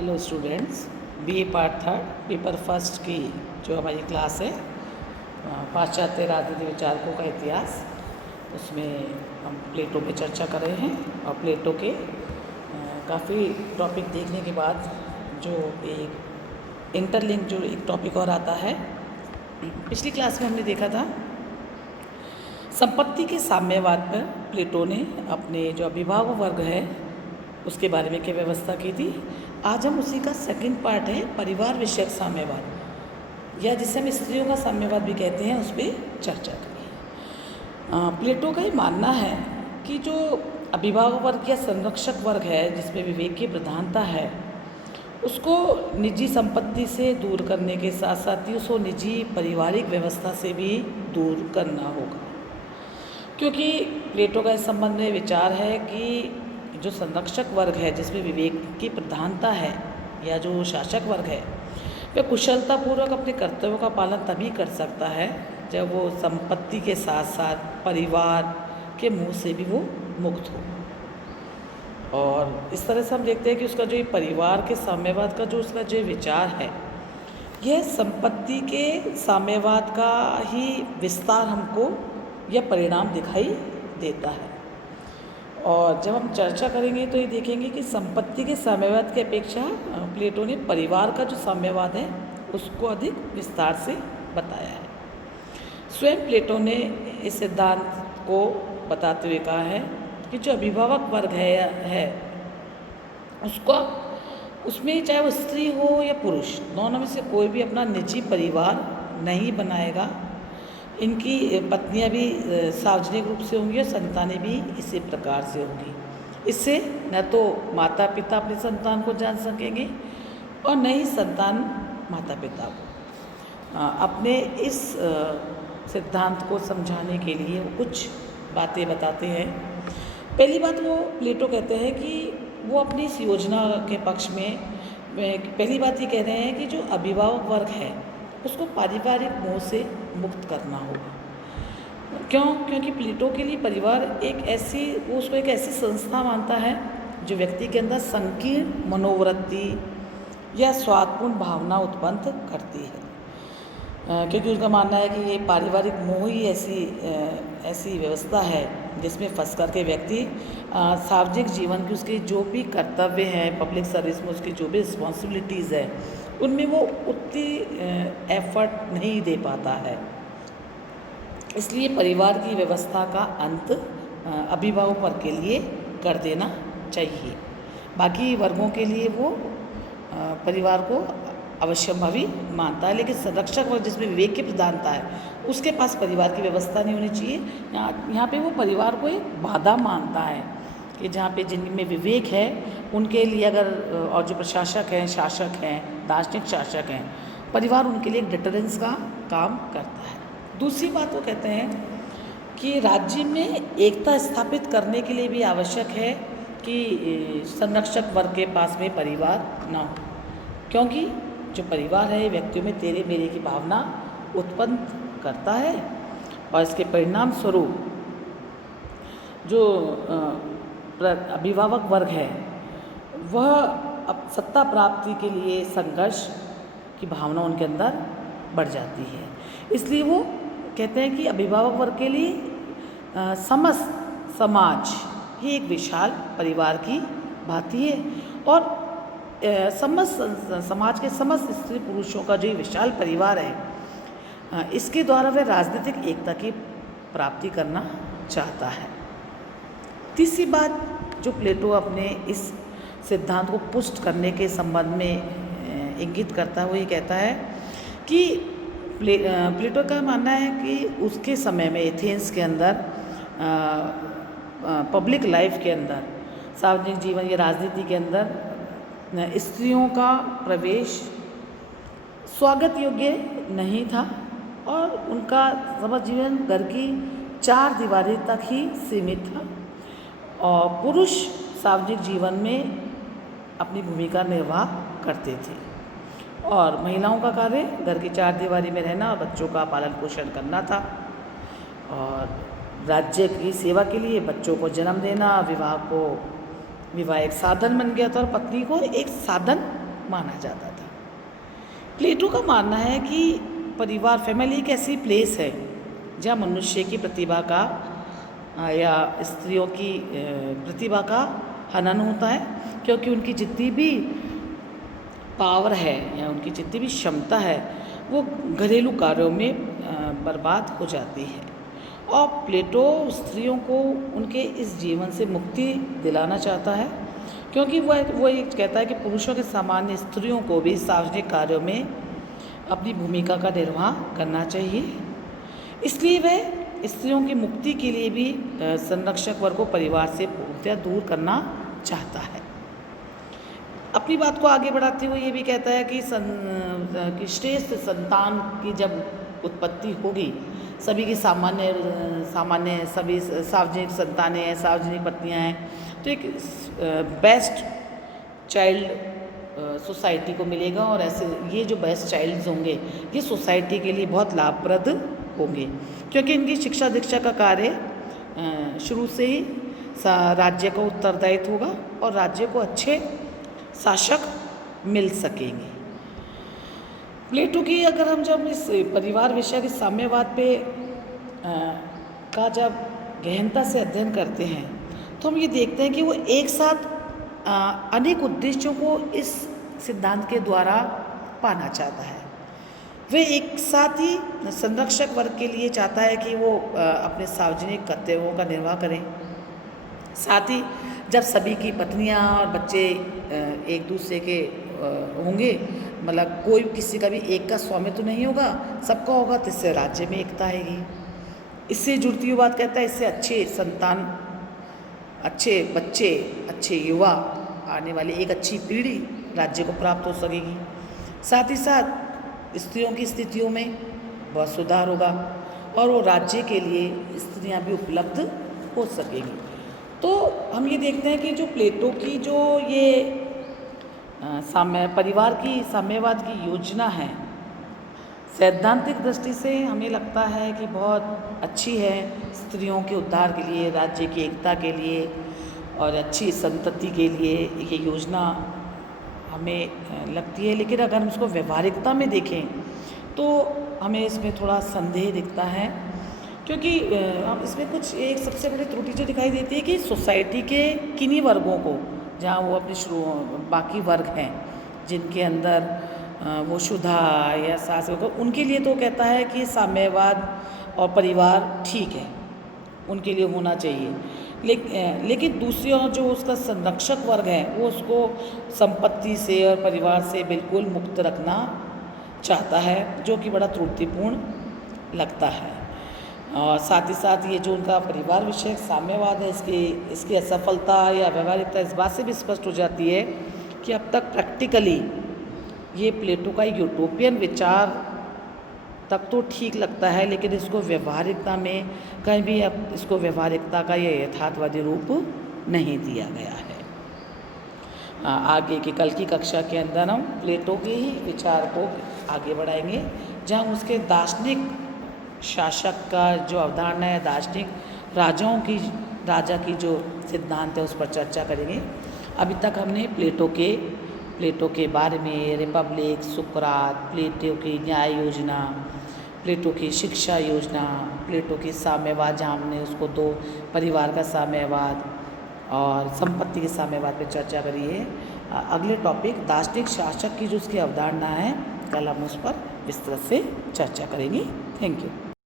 Hello students, BA part third paper first की जो हमारी क्लास है पाश्चात्य राजनीति विचारकों का इतिहास, उसमें हम प्लेटो पे चर्चा कर रहे हैं। और प्लेटो के काफ़ी टॉपिक देखने के बाद जो एक इंटरलिंक जो एक टॉपिक और आता है, पिछली क्लास में हमने देखा था संपत्ति के साम्यवाद पर प्लेटो ने अपने जो अभिभावक वर्ग है उसके बारे में क्या व्यवस्था की थी। आज हम उसी का सेकंड पार्ट है परिवार विषयक साम्यवाद, या जिसे हम स्त्रियों का साम्यवाद भी कहते हैं, उस पर चर्चा करें। प्लेटो का ये मानना है कि जो अभिभावक वर्ग या संरक्षक वर्ग है जिसमें विवेक की प्रधानता है, उसको निजी संपत्ति से दूर करने के साथ साथ ही उसको निजी पारिवारिक व्यवस्था से भी दूर करना होगा। क्योंकि प्लेटो का इस संबंध में विचार है कि जो संरक्षक वर्ग है जिसमें विवेक की प्रधानता है, या जो शासक वर्ग है, वह कुशलतापूर्वक अपने कर्तव्यों का पालन तभी कर सकता है जब वो संपत्ति के साथ साथ परिवार के मुँह से भी वो मुक्त हो। और इस तरह से हम देखते हैं कि उसका जो ये परिवार के साम्यवाद का जो उसका जो विचार है, यह संपत्ति के साम्यवाद का ही विस्तार हमको यह परिणाम दिखाई देता है। और जब हम चर्चा करेंगे तो ये देखेंगे कि संपत्ति के साम्यवाद की अपेक्षा प्लेटो ने परिवार का जो साम्यवाद है उसको अधिक विस्तार से बताया है। स्वयं प्लेटो ने इस सिद्धांत को बताते हुए कहा है कि जो अभिभावक वर्ग है उसका उसमें चाहे वो स्त्री हो या पुरुष, दोनों में से कोई भी अपना निजी परिवार नहीं बनाएगा। इनकी पत्नियां भी सार्वजनिक रूप से होंगी और संतानें भी इसी प्रकार से होंगी। इससे न तो माता पिता अपने संतान को जान सकेंगे और न ही संतान माता पिता को। अपने इस सिद्धांत को समझाने के लिए वो कुछ बातें बताते हैं। पहली बात, वो प्लेटो कहते हैं कि वो अपनी इस योजना के पक्ष में पहली बात ये कह रहे हैं कि जो अभिभावक वर्ग है उसको पारिवारिक मोह से मुक्त करना होगा। क्यों? क्योंकि प्लेटो के लिए परिवार वो उसको एक ऐसी संस्था मानता है जो व्यक्ति के अंदर संकीर्ण मनोवृत्ति या स्वार्थपूर्ण भावना उत्पन्न करती है। क्योंकि उसका मानना है कि ये पारिवारिक मोह ही ऐसी व्यवस्था है जिसमें फंस कर के व्यक्ति सार्वजनिक जीवन की उसके जो भी कर्तव्य हैं, पब्लिक सर्विस में उसकी जो भी रिस्पॉन्सिबिलिटीज़ है, उनमें वो उतनी एफर्ट नहीं दे पाता है। इसलिए परिवार की व्यवस्था का अंत अभिभावक वर्ग के लिए कर देना चाहिए। बाकी वर्गों के लिए वो परिवार को अवश्यंभावी मानता है, लेकिन संरक्षक वर्ग जिसमें विवेक की प्रधानता है उसके पास परिवार की व्यवस्था नहीं होनी चाहिए। यहाँ पे वो परिवार को एक बाधा मानता है कि जहाँ पे जिनमें विवेक है उनके लिए अगर, और जो प्रशासक हैं, शासक हैं, दार्शनिक शासक हैं, परिवार उनके लिए एक डिटरेंस का काम करता है। दूसरी बात वो कहते हैं कि राज्य में एकता स्थापित करने के लिए भी आवश्यक है कि संरक्षक वर्ग के पास में परिवार ना हो, क्योंकि जो परिवार है व्यक्तियों में तेरे मेरे की भावना उत्पन्न करता है और इसके परिणाम स्वरूप जो अभिभावक वर्ग है वह अब सत्ता प्राप्ति के लिए संघर्ष की भावना उनके अंदर बढ़ जाती है। इसलिए वो कहते हैं कि अभिभावक वर्ग के लिए समस्त समाज ही एक विशाल परिवार की भांति है, और समस्त समाज के समस्त स्त्री पुरुषों का जो ये विशाल परिवार है, इसके द्वारा वह राजनीतिक एकता की प्राप्ति करना चाहता है। तीसरी बात जो प्लेटो अपने इस सिद्धांत को पुष्ट करने के संबंध में इंगित करता है, वो ये कहता है कि प्लेटो का मानना है कि उसके समय में एथेंस के अंदर पब्लिक लाइफ के अंदर, सार्वजनिक जीवन या राजनीति के अंदर स्त्रियों का प्रवेश स्वागत योग्य नहीं था और उनका समस्त जीवन घर की 4 दीवारी तक ही सीमित था, और पुरुष सार्वजनिक जीवन में अपनी भूमिका निर्वाह करते थे और महिलाओं का कार्य घर की 4 दीवारी में रहना और बच्चों का पालन पोषण करना था। और राज्य की सेवा के लिए बच्चों को जन्म देना, विवाह एक साधन बन गया था और पत्नी को एक साधन माना जाता था। प्लेटो का मानना है कि परिवार फैमिली एक ऐसी प्लेस है जहाँ मनुष्य की प्रतिभा का या स्त्रियों की प्रतिभा का हनन होता है, क्योंकि उनकी जितनी भी पावर है या उनकी जितनी भी क्षमता है वो घरेलू कार्यों में बर्बाद हो जाती है। और प्लेटो स्त्रियों को उनके इस जीवन से मुक्ति दिलाना चाहता है, क्योंकि वो ये कहता है कि पुरुषों के सामान्य स्त्रियों को भी सार्वजनिक कार्यों में अपनी भूमिका का निर्वाह करना चाहिए। इसलिए वह स्त्रियों की मुक्ति के लिए भी संरक्षक वर्ग को परिवार से पूर्णतः दूर करना चाहता है। अपनी बात को आगे बढ़ाते हुए ये भी कहता है कि श्रेष्ठ संतान की जब उत्पत्ति होगी, सभी की सामान्य सभी सार्वजनिक संतानें हैं, सार्वजनिक पत्नियां हैं, तो एक बेस्ट चाइल्ड सोसाइटी को मिलेगा। और ऐसे ये जो बेस्ट चाइल्ड्स होंगे ये सोसाइटी के लिए बहुत लाभप्रद होंगे, क्योंकि इनकी शिक्षा दीक्षा का कार्य शुरू से ही राज्य का उत्तरदायित्व होगा और राज्य को अच्छे शासक मिल सकेंगे। प्लेटो की अगर हम जब इस परिवार विषय के साम्यवाद पे का जब गहनता से अध्ययन करते हैं तो हम ये देखते हैं कि वो एक साथ अनेक उद्देश्यों को इस सिद्धांत के द्वारा पाना चाहता है। वे एक साथ ही संरक्षक वर्ग के लिए चाहता है कि वो अपने सार्वजनिक कर्तव्यों का निर्वाह करें, साथ ही जब सभी की पत्नियां और बच्चे एक दूसरे के होंगे, मतलब कोई किसी का भी एक का स्वामित्व तो नहीं होगा, सबका होगा, तो इससे राज्य में एकता आएगी। इससे जुड़ती हुई बात कहता है, इससे अच्छे संतान, अच्छे बच्चे, अच्छे युवा, आने वाली एक अच्छी पीढ़ी राज्य को प्राप्त हो सकेगी। साथ ही साथ स्त्रियों की स्थितियों में बहुत सुधार होगा और वो राज्य के लिए स्त्रियां भी उपलब्ध हो सकेंगी। तो हम ये देखते हैं कि जो प्लेटो की जो ये परिवार की साम्यवाद की योजना है, सैद्धांतिक दृष्टि से हमें लगता है कि बहुत अच्छी है स्त्रियों के उद्धार के लिए, राज्य की एकता के लिए और अच्छी संतति के लिए ये योजना हमें लगती है। लेकिन अगर हम इसको व्यवहारिकता में देखें तो हमें इसमें थोड़ा संदेह दिखता है, क्योंकि इसमें कुछ एक सबसे बड़ी त्रुटि जो दिखाई देती है कि सोसाइटी के किन्हीं वर्गों को, जहाँ वो अपने बाकी वर्ग हैं जिनके अंदर वो शुद्धा या सास होगा, उनके लिए तो कहता है कि साम्यवाद और परिवार ठीक है, उनके लिए होना चाहिए। लेकिन दूसरी ओर जो उसका संरक्षक वर्ग है वो उसको संपत्ति से और परिवार से बिल्कुल मुक्त रखना चाहता है, जो कि बड़ा त्रुटिपूर्ण लगता है। और साथ ही साथ ये जो उनका परिवार विषयक साम्यवाद है, इसकी असफलता या व्यवहारिकता इस बात से भी स्पष्ट हो जाती है कि अब तक प्रैक्टिकली ये प्लेटो का यूटोपियन विचार तक तो ठीक लगता है, लेकिन इसको व्यवहारिकता में कहीं भी अब इसको व्यवहारिकता का ये यथार्थवादी रूप नहीं दिया गया है। आगे की कल की कक्षा के अंदर हम प्लेटो के ही विचार को आगे बढ़ाएंगे, जहाँ उसके दार्शनिक शासक का जो अवधारणा है, दार्शनिक राजा की जो सिद्धांत है उस पर चर्चा करेंगे। अभी तक हमने प्लेटो के बारे में, रिपब्लिक, सुकरात, प्लेटो की न्याय योजना, प्लेटो की शिक्षा योजना, प्लेटो की साम्यवाद, जहाँ हमने उसको दो परिवार का साम्यवाद और संपत्ति के साम्यवाद पर चर्चा करी है। अगले टॉपिक दार्शनिक शासक की जो उसकी अवधारणा है, कल हम उस पर विस्तृत से चर्चा करेंगे। Thank you.